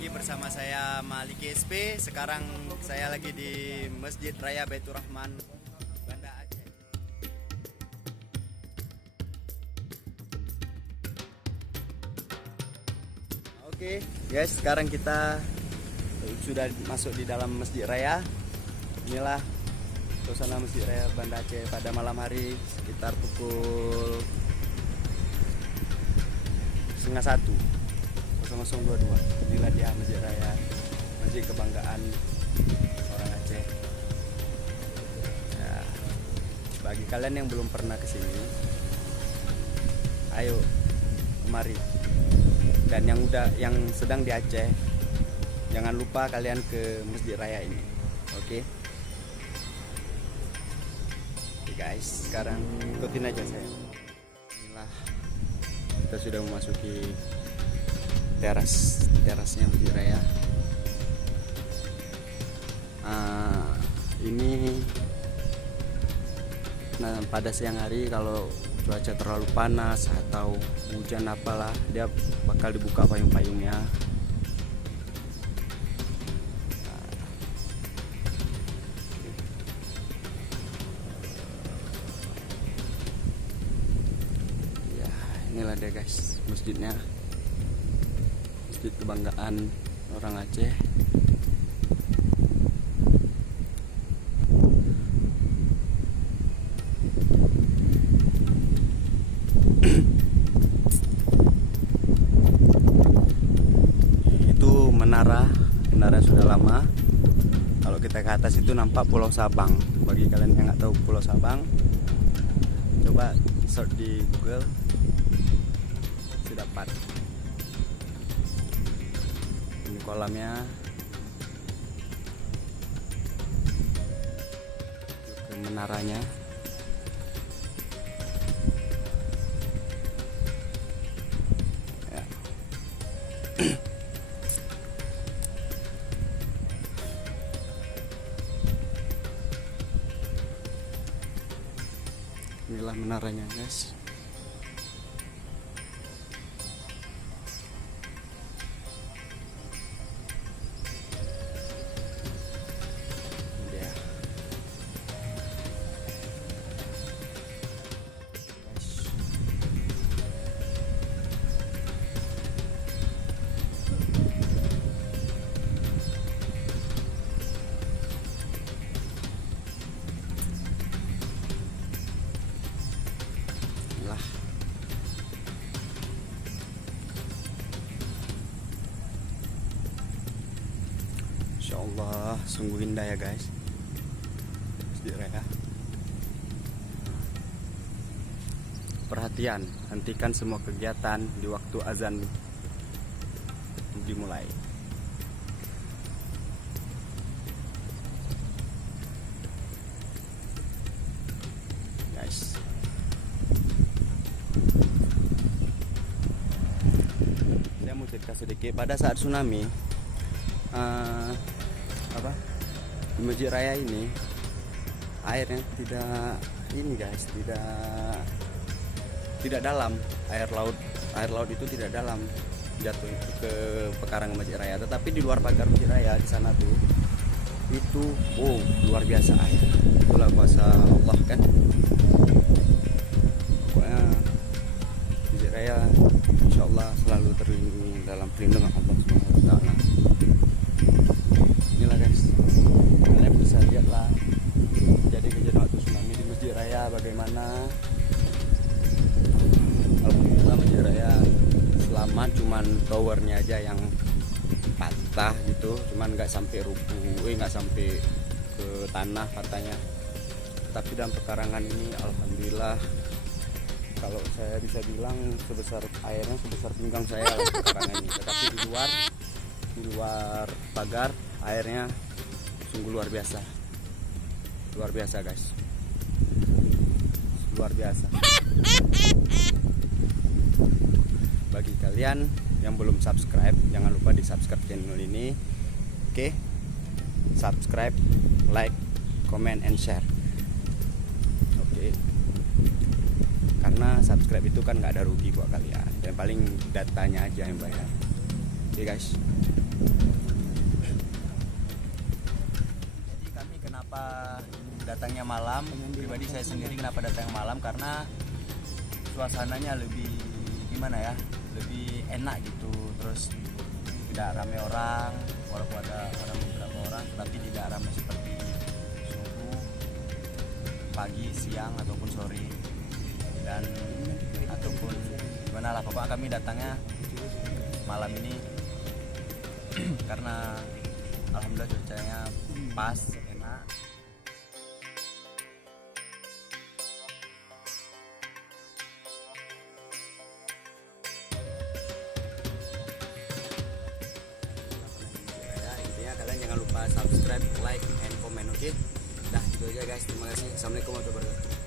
lagi bersama saya Maliki SP. Sekarang saya lagi di Masjid Raya Baitur Rahman, Banda Aceh. Oke, guys, sekarang kita sudah masuk di dalam Masjid Raya. Inilah suasana Masjid Raya Banda Aceh pada malam hari sekitar pukul 00:30 inilah dia Masjid Raya, masjid kebanggaan orang Aceh ya. Bagi kalian yang belum pernah kesini, ayo kemari. Dan yang sedang di Aceh, jangan lupa kalian ke Masjid Raya ini. Oke guys, sekarang ikutin aja saya. Inilah kita sudah memasuki terasnya Masjid Raya. Ini pada siang hari kalau cuaca terlalu panas atau hujan apalah, dia bakal dibuka payung-payungnya. Ya, inilah dia guys, masjidnya. Masjid kebanggaan orang Aceh. Itu menara sudah lama. Kalau kita ke atas itu nampak Pulau Sabang. Bagi kalian yang nggak tahu Pulau Sabang, coba search di Google, sudah dapat. Kolamnya ke menaranya. Ya. Inilah menaranya guys. Insya Allah sungguh indah ya guys, Masjid Raya. Perhatian, hentikan semua kegiatan di waktu azan dimulai. Guys, saya mau cerita sedikit. Pada saat tsunami, di Masjid Raya ini airnya tidak dalam. Air laut itu tidak dalam jatuh itu ke pekarangan Masjid Raya, tetapi di luar pagar Masjid Raya di sana tuh itu luar biasa air. Itulah kuasa Allah kan. Pokoknya Masjid Raya insya Allah selalu terlindungi dalam perlindungan Allah Subhanahu wa Ta'ala. Inilah guys, kalian bisa lihatlah kejadian waktu tsunami di Masjid Raya bagaimana. Alhamdulillah Masjid Raya selamat, cuman towernya aja yang patah gitu, cuman nggak sampai rubuh, nggak sampai ke tanah katanya. Tapi dalam pekarangan ini alhamdulillah, kalau saya bisa bilang airnya sebesar pinggang saya pekarangan ini. Tetapi di luar pagar airnya sungguh luar biasa guys, luar biasa. Bagi kalian yang belum subscribe, jangan lupa di subscribe channel ini. Oke, subscribe, like, comment, and share. Oke, karena subscribe itu kan nggak ada rugi buat kalian, yang paling datanya aja yang bayar. Oke guys. Jadi kami kenapa datangnya malam, pribadi saya sendiri kenapa datang malam, karena suasananya lebih gimana ya, lebih enak gitu, terus tidak ramai orang, walaupun ada beberapa orang, tapi tidak ramai seperti subuh, pagi, siang ataupun sore, dan ataupun gimana lah, pokoknya kami datangnya malam ini karena alhamdulillah cuacanya pas, enak. Ya, intinya kalian jangan lupa subscribe, like, and comment, oke? Dah, itu aja guys. Terima kasih. Assalamualaikum warahmatullahi wabarakatuh.